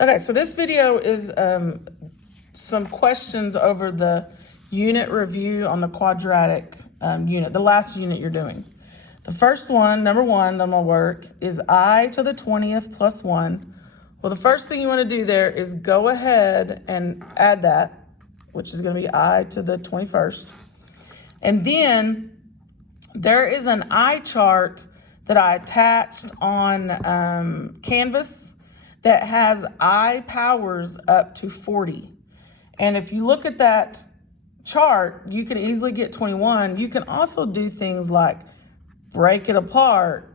Okay, so this video is some questions over the unit review on the quadratic unit, the last unit you're doing. The first one, number one, that will work is I to the 20th plus 1. Well, the first thing you want to do there is go ahead and add that, which is going to be I to the 21st. And then there is an eye chart that I attached on Canvas that has I powers up to 40. And if you look at that chart, you can easily get 21. You can also do things like break it apart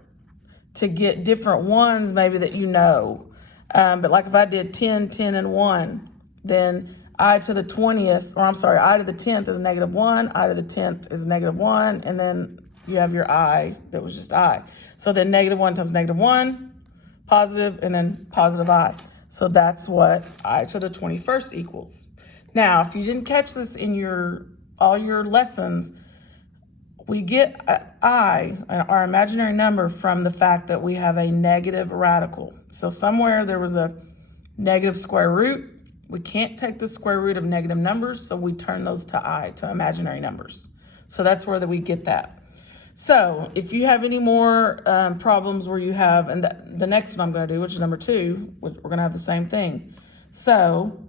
to get different ones maybe that you know. But like if I did 10, 10, and 1, then I to the 20th, or I'm sorry, I to the 10th is -1, I to the 10th is -1, and then you have your I that was just I. So then -1 times -1, positive, and then positive I. So that's what I to the 21st equals. Now, if you didn't catch this in all your lessons, we get I, our imaginary number, from the fact that we have a negative radical. So somewhere there was a negative square root. We can't take the square root of negative numbers, so we turn those to I, to imaginary numbers. So that's where we get that. So if you have any more problems where you have, and the next one I'm going to do, which is number 2, we're going to have the same thing. So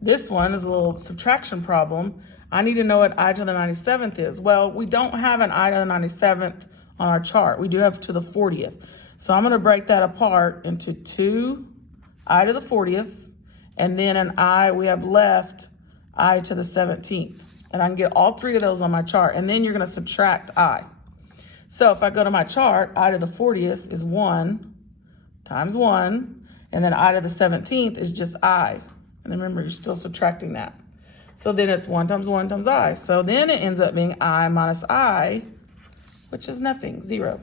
this one is a little subtraction problem. I need to know what I to the 97th is. Well, we don't have an I to the 97th on our chart. We do have to the 40th. So I'm going to break that apart into 2 I to the 40th, and then an I we have left I to the 17th. And I can get all 3 of those on my chart, and then you're going to subtract I. So if I go to my chart, I to the 40th is 1 times 1, and then I to the 17th is just I. And then remember, you're still subtracting that. So then it's 1 times 1 times I. So then it ends up being I minus I, which is nothing, 0.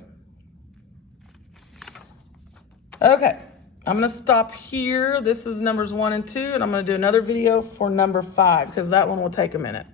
Okay, I'm going to stop here. This is numbers 1 and 2, and I'm going to do another video for number 5 because that one will take a minute.